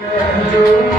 ਜੋ